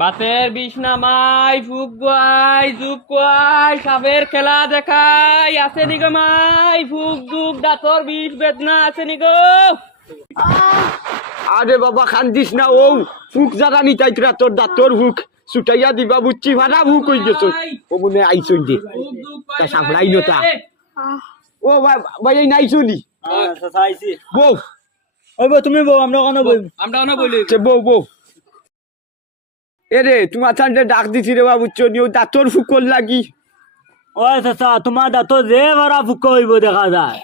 বাতের বিষ নামাই ফুক গাই জুক গাই সাপের খেলা দেখাই আছে নি গো মাই ফুক জুক দাঁতর বিষ বেদনা আছে নি গো। আরে বাবা খান্দিস না, ও ফুক যারা নিতাই তোরা তোর দাঁতর হুক ছুটাইয়া দিবা বুঝছি ভাড়া হুক হয়ে গেছ। ও মনে আইসন যে তা সাপড়াই নতা। ও ভাই এই নাই চলি বউ। ওই বউ তুমি বউ, আমরা কোনো বই আমরা না বলি বউ বউ এরে তোমার চান্দে ডাক দিছি রে বাবু চনি ও দাঁতর ফুকর লাগি। ওই চাচা তোমার দাঁত যে ভরা ফুক হইব দেখা যায়।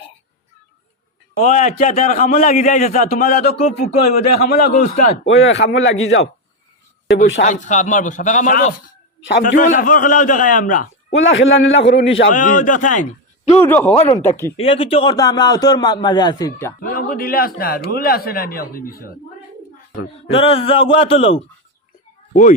ওই আচ্ছা তার কামো লাগি যায় চাচা, তোমার দাঁত খুব ফুক হইব, দেখ কামো লাগো উস্তাদ। ওই খামো লাগি যাও। সাপ মারবো সাপে মারবো সাপ সাপর খেলাও দেখাই আমরা। ওলা খেলা নিলা করো নি সাপ দি দেখাই তুই হরন তাকি ইয়ে কিছু করতাম আমরা, তোর মাঝে আছে একটা তুমি আমাকে দিলে আস না, রুল আছে না নি আপনি বিষয় তোর গুয়া তো লও। ওই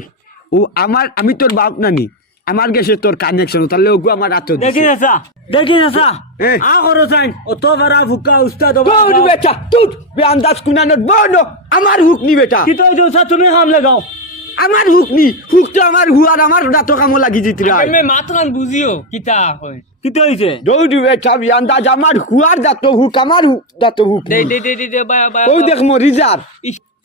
ও আমার আমি তোর বাপ নানি, আমার গেছে তোর কানেকশন, তাহলে ওগু আমার রাত দেখি চাচা দেখি চাচা এ। আ করো চাই অত ভরা ফুকা উস্তাদ। বউ বেটা তুই বে আন্দাজ কুনানোর বউ নো আমার হুক নি বেটা, কি তো চাচা তুমি কাম লাগাও। আমার হুক নি, হুক তো আমার হুয়ার আমার রাত কামো লাগি জিতরা আমি মাথান বুঝিও কিতা হয় কি তো হইছে দৌড়ি বেটা বে আন্দাজ আমার হুয়ার দাঁত হুক আমার দাঁত হুক দে দে দে দে বাই বাই ও দেখ মরিজার।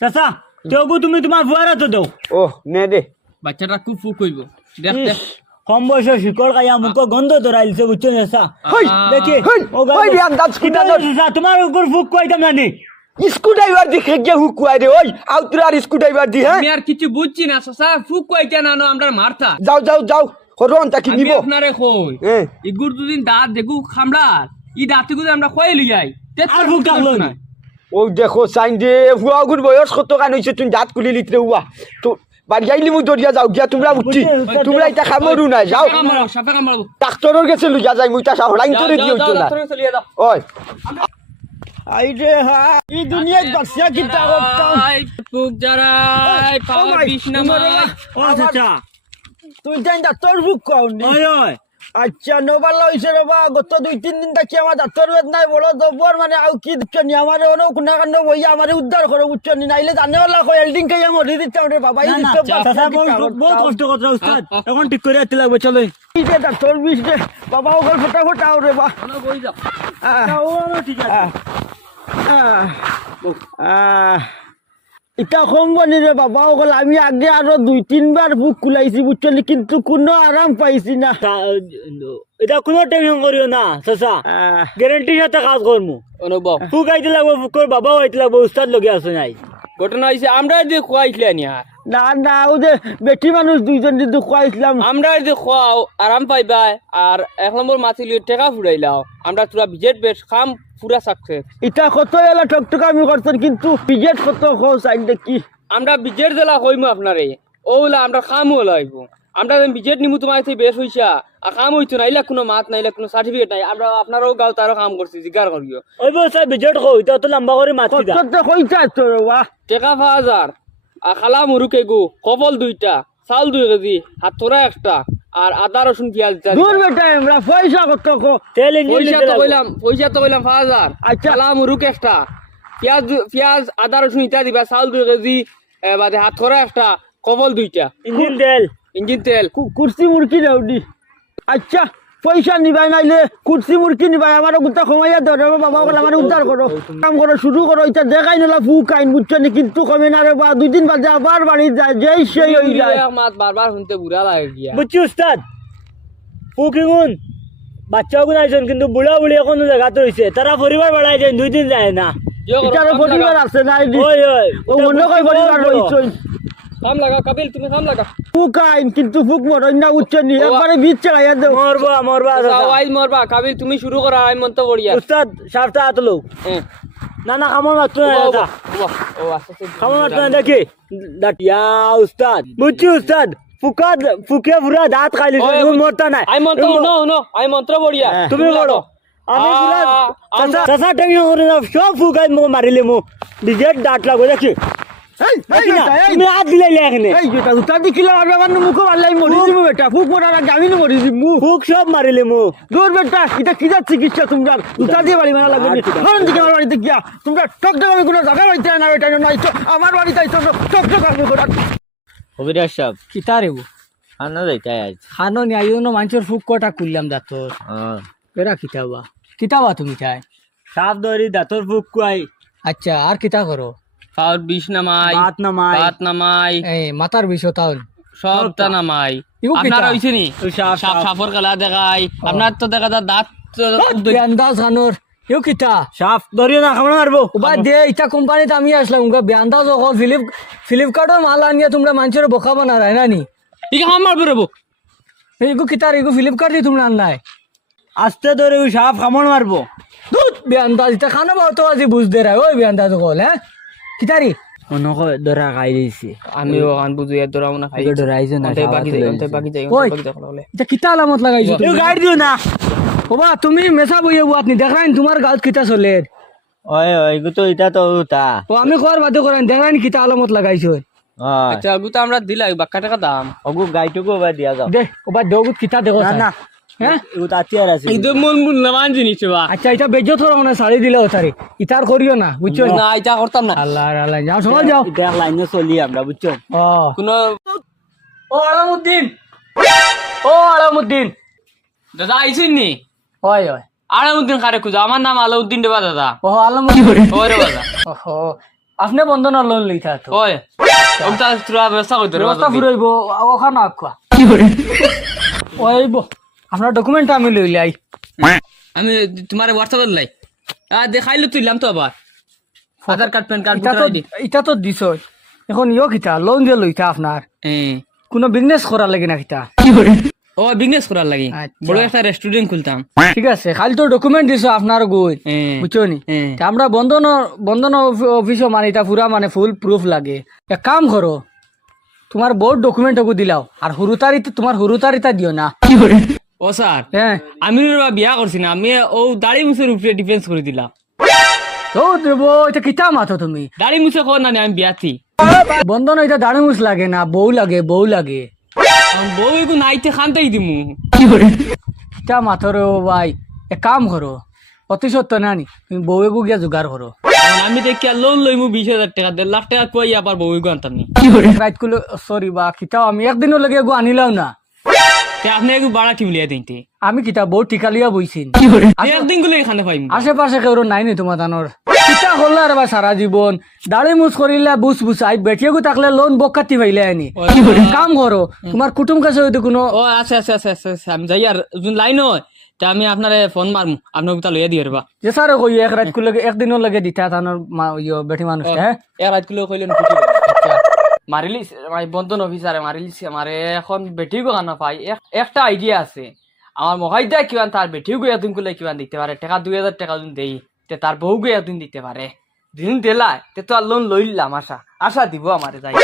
চাচা তেও তুমি তোমার ফুয়ারা তো দাও। ও নে দে বাচ্চাটা খুব ফুক হইব দেখ দেখ কম বয়সে শিকড় খাইয়া মুখ গন্ধ ধরাইছে বুঝছো চাচা। হই দেখি হই ওই বে আন্দাজ কুনানোর তোমার উপর ফুক কইতাম জানি। স্কু ড্রাইভার দি খেগে হুক কুয়াই রে ওই আউতরার স্কু ড্রাইভার দি হ্যাঁ আমি আর কিছু বুঝছি না চাচা ফুক কইতা না আমরা মারতা যাও যাও যাও হরন তাকি আমি নিব আপনারে কই হ্যাঁ ইগুর দুদিন দাঁত দেখু খামড়ার ই দাঁতে গুলো আমরা খয়ে লই যাই আর ফুক থাকলো না। ও দেখো সাইন দে হুয়াগুর বয়স কত কান হইছে তুই দাঁত খুলি লিতরে হুয়া তো বাড়ি আইলি মু দরিয়া যাও গিয়া তোমরা উঠছি তোমরা এটা খামরু না যাও সাপে কামড়াবো ডাক্তারের কাছে লইয়া যাই মুইটা সাহড়াইন করে দিও তো না চলিয়ে দাও ওই আইরে হা এই দুনিয়ায় বাসিয়া কিটা করতাম ফুক জরাই পাওয়ার বিষ নামাই ও চাচা তুই জান ডাক্তার বুক কোনি ওই ওই আচ্ছা নোবাল হইছে রে বা গত 2-3 দিন থাকি আমার ডাক্তার বেদনায় বড় জবর মানে আউ কি দিচ্ছনি আমার ওনো কোনা কান্ড বইয়া আমারে উদ্ধার করে বুঝছনি নাইলে জানে ওলা কই এল্ডিং কাইয়া মরি দিতে রে বাবা এই না, সব চাচা বহুত কষ্ট করতে উস্তাদ, এখন ঠিক করে আতে লাগবে চলো। এই যে ডাক্তার বিষ দে বাবা ওগল ফটাফট আও রে বা বই যাও ঠিক আছে এটা কম বনি রে বাবা ওগল আমি আগে আরো 2-3 বার বুক খুলাইছি বুঝছনি কিন্তু কোনো আরাম পাইছি না। এটা কোনো টেনশন করিও না চাচা, গ্যারান্টির সাথে কাজ করমু। অনুভব ফুক আইতে লাগবো, ফুকর বাবাও আইতে লাগবো, উস্তাদ লগে আছে নাই। ঘটনা হইছে আমরা যে খোয়াইছিলা নিয়া না না ও যে বেটি মানুষ দুইজন যদি খুয়াইছিলাম আমরা যে খোয়াও আরাম পাইবা আর 1 নম্বর মাছি লিয়ে টাকা ফুরাইলাও আমরা তোরা বিজেট বেশ খাম পুরা সাকসেস। এটা কত এলা টকটকামি করছেন কিন্তু বিজেট কত খোঁজ আইন দেখি আমরা বিজেট জেলা কইমু আপনারে ওলা আমরা খামও লাইব আমরা বিজেট নিমু তোমার থেকে বেশ হইছা আর কাম হইতো না ইলা কোনো মাত নাই ইলা কোনো সার্টিফিকেট নাই আমরা আপনারও গাঁও তারও কাম করছি জিগার করিও ওই বল স্যার বিজেট কই তো তো লম্বা করে মাছি দা কত কইতা তো বাহ টাকা 5000 আর খালা মুরুকে গো কবল 2টা চাল 2 কেজি হাত তোরা একটা আর আদা রসুন পেঁয়াজ দূর বেটা আমরা পয়সা কত কো তেল ইঞ্জিন পয়সা তো কইলাম 5000 আচ্ছা। খালা মুরুকে একটা পেঁয়াজ আদা রসুন ইটা দিবা চাল 2 কেজি বাদে হাত তোরা একটা কবল 2টা ইঞ্জিন তেল কুর্সি মুরকি দাউডি। আচ্ছা পয়সা নিবাই নাইলে কুর্সি মুরকি নিবাই আমার গুতা কমাইয়া ধরে বাবা বলে আমার উদ্ধার করো কাম করো শুরু করো এটা দেখাই নলা ফুক আইন বুঝছনি কিন্তু কমে না রে বা 2 দিন বাদে আবার বাড়ি যায় যেই সেই হই যায় মাত বারবার শুনতে বুড়া লাগে গিয়া বুঝছি উস্তাদ। ফুকিগুন বাচ্চা গুণ আইছেন কিন্তু বুড়া বুড়ি এখন জায়গাতে হইছে, তারা পরিবার বাড়াই যায় 2 দিন যায় না। এটারও পরিবার আছে না ওই ওই ও মনে কই পরিবার রইছই কাম লাগা কাবিল তুমি কাম লাগা ফুক আইন কিন্তু ফুক মরই না বুঝছনি একবারে বীজ চালাইয়া দাও মরবা ওয়াইজ মরবা কাবিল তুমি শুরু করা আমি মন্ত বড়িয়া উস্তাদ সাফটা আতলো না না খামর মাত্র না দাদা ও আচ্ছা খামর মাত্র না দেখি দাটিয়া উস্তাদ বুঝছি উস্তাদ ফুকে পুরা দাঁত খাইলি তুমি মরতা নাই আই মন্ত নো আই মন্ত্র বড়িয়া তুমি বড় আমি পুরা চাচা টেনশন করে না সব ফুকাই মো মারিলে মো ডিজেট দাঁত লাগো দেখি এই দেখি না, বেটা এই তুমি হাত দিলে এখানে এই বেটা উতা দিছিলা আর আমার মুখ বালাই মরি দিব বেটা ফুক মরার আগে আমি মরি দিব ফুক সব মারিলে মো দূর বেটা এটা কি যাচ্ছে চিকিৎসা তোমরা উতা দিয়ে বাড়ি মারা লাগবে কারণ দিকে আমার বাড়িতে গিয়া তোমরা টক টক আমি কোনো জায়গা পাইতে না বেটা নাই তো আমার বাড়িতে আইছো টক টক আমি করা কবিরাজ সাহেব কিতা রেবো খানা যাইতাই আজ খানো নি আইও না মানুষের ফুক কটা করলাম দাঁতর কেরা কিতাবা কিতাবা তুমি চাই সাপ ধরি দাঁতর ফুক কুয়াই আচ্ছা আর কিতা করো পাওয়ার বিষ নামাই ভাত নামাই ভাত নামাই এই মাথার বিষয় তাও সবটা নামাই ইগো কিতা? আপনার হইছে নি সাপ সাপ সাপর খেলা দেখাই আপনার তো দেখা যায় দাঁত বেন্দাজ খানোর ইউ কিতা সাপ ধরিও না খাবার মারবো ওবা দে ইটা কোম্পানিতে আমি আসলাম উনকা বেন্দাজ ও ফ্লিপকার্টের মাল আনিয়া তোমরা মানুষের বোকা বানা রায় না নি ইকে হাম মারবো রেবো ইগো কিতা ইগো ফ্লিপকার্ট দিয়ে তোমরা আনলাই আস্তে ধরে ওই সাপ খামন মারবো দুধ বেন্দাজ ইটা খানো বাও তো আজি বুঝ দে রায় ওই বেন্দাজ কল হ্যাঁ কিতারি অনক ধরা খাই দিয়েছে আমিও গান বুঝু এর ধরাও না খাই ডরাইছে না বাকি যাই বাকি যাই ওই বাকি দেখো বলে এটা কিতা আলামত লাগাইছো তুমি? গাড়ি দিও না ওবা তুমি মেসা বইয়ে আপনি দেখাইন তোমার গাঁত কিতা চলে ওই ওই তো এটা তো তা ও আমি কর বাদে করেন দেখাইন কিতা আলামত লাগাইছো আচ্ছা আগু তো আমরা দিলাই বাক্কা টাকা দাম অগু গাইটুকু বা দিয়া যাও দে ওবা দেগুত কিতা দেখো না না হ্যাঁ ও তাতিয়ার আছে একদম মন মন নামান জিনিস বা আচ্ছা এটা বেজত হলো না শাড়ি দিলে ওতারে ইতার করিও না বুঝছো না এটা করতাম না আল্লাহ আল্লাহ যাও সময় যাও এটা লাইনে চলি আমরা বুঝছো ও কোনো ও আলামউদ্দিন ও আলামউদ্দিন দাদা আইছেন নি ওই ওই আলাউদ্দিন খারে খুঁজো আমার নাম আলাউদ্দিন দেবা দাদা ও আলামউদ্দিন ওরে দাদা ওহো আপনি বন্ধন লোন লইতা তো ওই ওটা তোরা ব্যবস্থা করতে ব্যবস্থা ফুরাইব ওখানে আকুয়া ওইব আপনার ডকুমেন্ট আমি লইলাই আমি তোমার হোয়াটসঅ্যাপ লাই দেখাইলো তুইলাম তো আবার আধার কার্ড প্যান কার্ড এটা ভোটার তো আইডি এটা তো দিছ এখন ইয় কিতা লোন দিয়ে লইতা আপনার কোনো বিজনেস করার লাগে না কিতা ও বিজনেস করার লাগি আচ্ছা। বড় একটা রেস্টুরেন্ট খুলতাম ঠিক আছে খালি তো ডকুমেন্ট দিছ আপনার গই বুঝছো নি তা আমরা বন্ধন অফিসও মানে এটা পুরা মানে ফুল প্রুফ লাগে এক কাম করো তোমার বহুত ডকুমেন্ট ওগু দিলাও আর তোমার হুরুতারিতা দিও না ও স্যার হ্যাঁ আমি বিয়া করছি না আমি ও দাড়ি মুছের উপরে ডিফেন্স করে দিলাম তো দেবো এটা কিতা মাথো তুমি দাড়ি মুছে কর না নি, আমি বিয়াতি বন্ধন এটা দাঁড়ি মুছ লাগে না বউ লাগে বউ এগু নাইতে খানতেই দিমু কিতা মাথো রে ও ভাই এক কাম করো অতি সত্য না নি তুমি বউ এগু গিয়া জোগাড় করো এখন আমি দেখি লোন লইমু 20,000 টাকা 1.5 লাখ টাকা কই আবার বউ এগু আনতাম নি রাইট কুলো সরি বা কিতাও আমি একদিনও লাগে এগু আনিলাও না তে আপনি এগু বাড়া টিমলিয়া দিনতে আমি কিতা বউ টিকালিয়া বইছিন একদিন গুলো এখানে পাইম আশেপাশে কেউ নাই নি তোমার দানোর কিতা করলা রে বা সারা জীবন দাড়ি মুছ করিলা বুস আই বেটিয়াগু থাকলে লোন বকাতি পাইলে আনি কাম করো তোমার কুটুম কাছে হয়তো কোনো ও আচ্ছা আচ্ছা আচ্ছা আচ্ছা আচ্ছা, আমি যাই আর যোন লাইন হয় তা আমি আপনারে ফোন মারমু আপনার কোথা লইয়া দিয়ে বা যে স্যার কই এক রাত কুলে একদিনও লাগে দিতা তানোর বেটি মানুষ হ্যাঁ এক রাত গুলো কইলেন ফুটি আচ্ছা মারিলিস আমার বন্ধন অফিসারে মারিলিস আমারে এখন বেটি গো কানা পাই একটা আইডিয়া আছে আমার মহাইদা কিমান তার বেটিও গো এদিন কুলে কিমান দিতে পারে টাকা 2,000 টাকা যদি দেই তে তার বউ গো এদিন দিতে পারে দিন দিলা তে তো আর লোন লইলাম আশা দিব আমারে যাই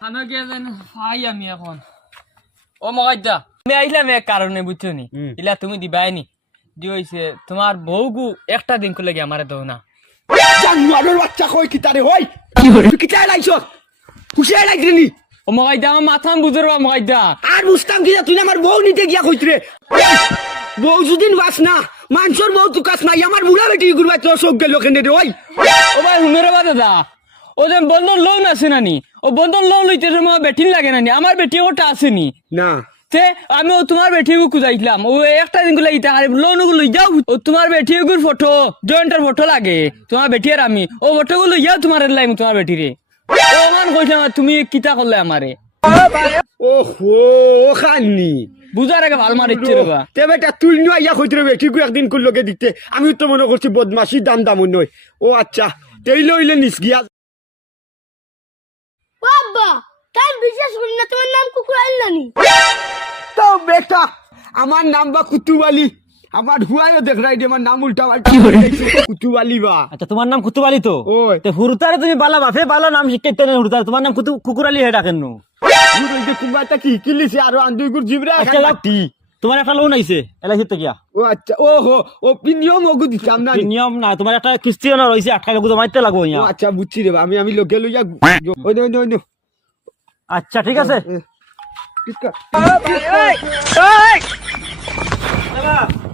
খানা গিয়ে যেন পাই আমি এখন ও মহাইদা আমি আইলাম এক কারণে বুঝছো নি ইলা তুমি দিবাই নি দি হইছে তোমার বউ গু একটা দিন কুলে গিয়ে আমারে দাও না জানুয়ারের বাচ্চা কই কিতারে হই তুই কিতা লাইছস খুশি লাইছনি ও মগাইদা আমার মাথাম বুঝর বা মগাইদা আর বুঝতাম কি তুই আমার বউ নিতে গিয়া কইতরে বউ যদিন বাস না মানুষের বউ তুই কাছ নাই আমার বুড়া বেটি গুরবা তোর সব গেল কেন রে ওই ও ভাই হুমের বা দাদা ও যে বন্ধন লোন আছে না নি ও বন্ধন লোন লইতে সময় বেটিন লাগে না নি আমার বেটি ওটা আসেনি না তে আমি ও তোমার বেটি কুজাইছিলাম ও একটা দিন গুলো ইটা আর লোন গুলো যাও ও তোমার বেটি গুর ফটো জয়েন্টার ফটো লাগে তোমার বেটি আর আমি ও ফটো গুলো যাও তোমার লাইম তোমার বেটি রে ও মান কইছিলাম তুমি কিতা করলে আমারে ওহো খাননি বুঝার আগে ভাল মারিচ্ছে রে বা তে বেটা তুই নয় ইয়া কইতরে বেটি কো একদিন কুল লগে দিতে আমি তো মনে করছি বদমাশি দাম নয় ও আচ্ছা তেই লইলে নিস গিয়া বাবা তাই বিশ্বাস করি না তোমার নাম কুকুর আইলানি তো বেটা আমার নাম বা কুতুবালি আমার হুয়ায়ও দেখ রাই দে আমার নাম উল্টা পাল্টা কুতুবালি বা আচ্ছা তোমার নাম কুতুবালি তো ওই তে হুরুতারে তুমি বালা বাফে বালা নাম শিখাইতে না হুরুতারে তোমার নাম কুকুরালি হে ডাকেন নো বুঝতে কুবাটা কি কিলিছে আর আন্দুই গুর জিবরা আচ্ছা লাটি তোমার একটা লোন আইছে এলাইছে তো কিয়া ও আচ্ছা ওহো ও প্রিমিয়াম ওগু দিতাম না নিয়ম না তোমার একটা কিস্তি না রইছে 8 টাকা জমাইতে লাগবো ও ইয়া আচ্ছা বুঝছি রে আমি লোকে লইয়া ওই নো আচ্ছা ঠিক আছে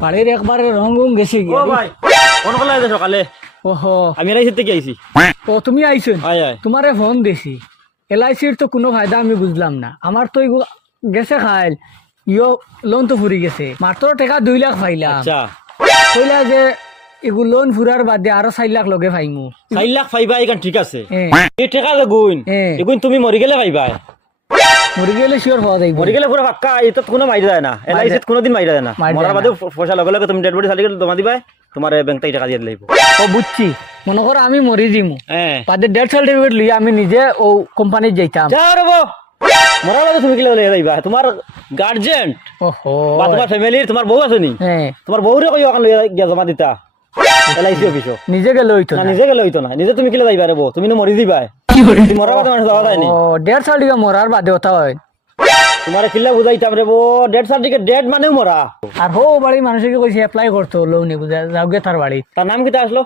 বাড়ির একবারে রং গেছে ও ভাই কোন কলা আইছে সকালে ওহো আমি এলাইছে থেকে আইছি ও তুমি আইছো আয় আয় তোমারে ফোন দিছি LICর তো কোনো ফায়দা আমি বুঝলাম না। আমার তো গেছে খাইল লোন তো ফুরি গেছে, মাত্র টাকা 2 লাখ পাইলাম। আচ্ছা কইলা যে এগু লোন ফুরার বাদে আরো 4 লাখ লগে পাইমু। 4 লাখ পাইবা এখান ঠিক আছে, হ্যাঁ এই টাকা লাগুন হ্যাঁ। এগুন তুমি মরি গেলে পাইবা, মরে গেলে শিওর পাওয়া যাইব। মরি গেলে পুরো পাক্কা, এটা কোনো মাইরা যায় না, এলআইসি কোনোদিন মাইরা যায় না। মাইরা মরার যায় বাদে পয়সা লগে লগে তুমি ডেড বডি সার্টিফিকেট জমা দিবা, তোমার ব্যাংক থেকে টাকা দিয়ে দিলেই। ও বুঝছি, মনে করো আমি মরি দিমু, হ্যাঁ বাদে ডেথ সার্টিফিকেট লইয়া আমি নিজে ও কোম্পানির যাইতাম। যা রব, মরার বাদে তুমি কি লগে যাইবা, তোমার গার্জিয়ান ওহো বা তোমার ফ্যামিলির তোমার বউ আছে নি, হ্যাঁ তোমার বউরে কই ওখান লইয়া গিয়া জমা দিতা এলআইসি অফিসে। নিজে গেলে হইতো না না। নিজে গেলে হইতো না, নিজে তুমি কিলে যাইবা রে বউ, তুমি না মরি দিবা, তুমি মরার বাদে মানুষ যাওয়া যায় নি। ও ডেথ সার্টিফিকেট মরার বাদে ওটা হয়। তোমার কিল্লা বুঝাইতাম রে বউ, ডেড সার্টিফিকেট ডেড মানেও মরা। আর হো বাড়ি মানুষকে কইছে অ্যাপ্লাই করতো লোনে, বুঝা যাওগে তার বাড়ি। তার নাম কিটা আসলো?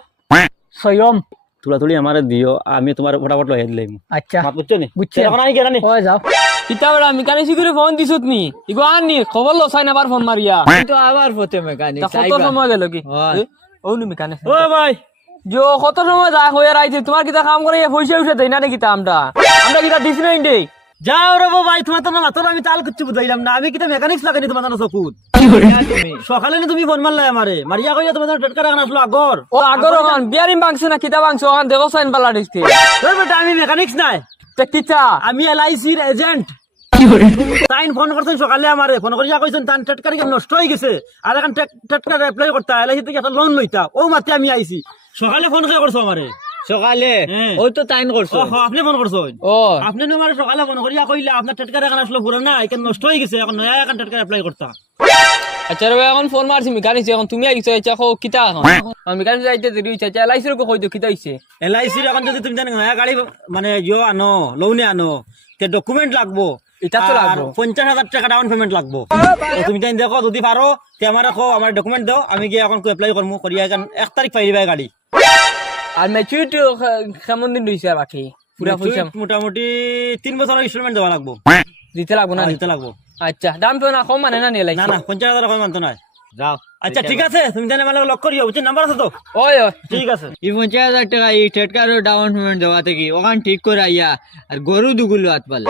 সয়ম। তুলা তুলি আমারে দিও, আমি তোমার ফটাফট লইয়া দিলাম। আচ্ছা মাত বুঝছো নি? বুঝছি। এখন আমি কেন নি? ও যাও। কিতাবড়া মেকানিক করে ফোন দিছত নি ইগো আননি খবর লসাই না বার ফোন মারিয়া তো আবার ফতে মেকানিক তা কত সময় গেল কি হয়। ও নি মেকানিক ও ভাই জো কত সময় যা হয়ে রাইছে তোমার কিতা কাম করে পয়সা উঠে দেই না নাকি তা আমরা কিতা দিছ না ইন্ডে যাও রে ভাই, তোমার তো না মাতর আমি তাল কিছু বুঝাইলাম না, আমি কিটা মেকানিক্স লাগাইনি তোমার জানো চকুত। সকালে নি তুমি ফোন মারলাই আমারে, মারিয়া কইয়া তোমার টেটকা রাখান আসলো আগর। ও আগর ওখান বিয়ারিং বাংছে না কিতা বাংছে ওখান দেখো সাইন পালা দিছে ওই বেটা আমি মেকানিক্স নাই, তে কিতা আমি এলআইসির এজেন্ট। তাইন ফোন করছেন সকালে আমারে, ফোন করিয়া কইছেন তান টেটকার কি নষ্ট হয়ে গেছে, আর এখন টেটকার অ্যাপ্লাই করতা, এলআইসি থেকে একটা লোন লইতা, ও মাতে আমি আইছি। সকালে ফোন কে করছো আমারে? সকালে হ্যাঁ। ওই তো তাইন করছো। ও আপনি ফোন করছেন? ও আপনি নো আমারে সকালে ফোন করিয়া কইলা আপনার টেটকার এখন আসলো পুরানা, এখন নষ্ট হয়ে গেছে, এখন নয়া এখন টেটকার অ্যাপ্লাই করতা। আচ্ছা রে এখন ফোন মারছি মেকানিক এখন তুমি আইছো আচ্ছা কো কিতা এখন মেকানিক যাইতে দেরি হইছে আচ্ছা লাইসের কো কইতো কিতা হইছে এলআইসির এখন যদি তুমি জানো নয়া গাড়ি মানে ইয়ো আনো, লোনে আনো, তে ডকুমেন্ট লাগবো, এটা তো লাগবো। 50,000 টাকা ডাউন পেমেন্ট লাগবো। তো তুমি তাই দেখো যদি পারো তে আমার রাখো, আমার ডকুমেন্ট দাও, আমি গিয়ে এখন অ্যাপ্লাই করবো, করিয়া এখন 1 তারিখ পাই দিবা গাড়ি। আর ম্যাচুরিটি কেমন দিন রইছে বাকি পুরা পয়সা মোটামুটি 3 বছরের ইনস্টলমেন্ট দেওয়া লাগবো, দিতে লাগবো না দিতে লাগবো। আচ্ছা দাম তো না কম মানে না নিয়ে না লাগছে না 50,000 কম মানতো না। যাও আচ্ছা ঠিক আছে, তুমি জানে মানে লক করিও, বুঝছি নাম্বার আছে তো? ওই ওই ঠিক আছে। এই 50,000 টাকা এই টেটকারও ডাউন পেমেন্ট দেওয়া থেকে ওখান ঠিক করে আইয়া আর গরু দুগুলো হাত পালে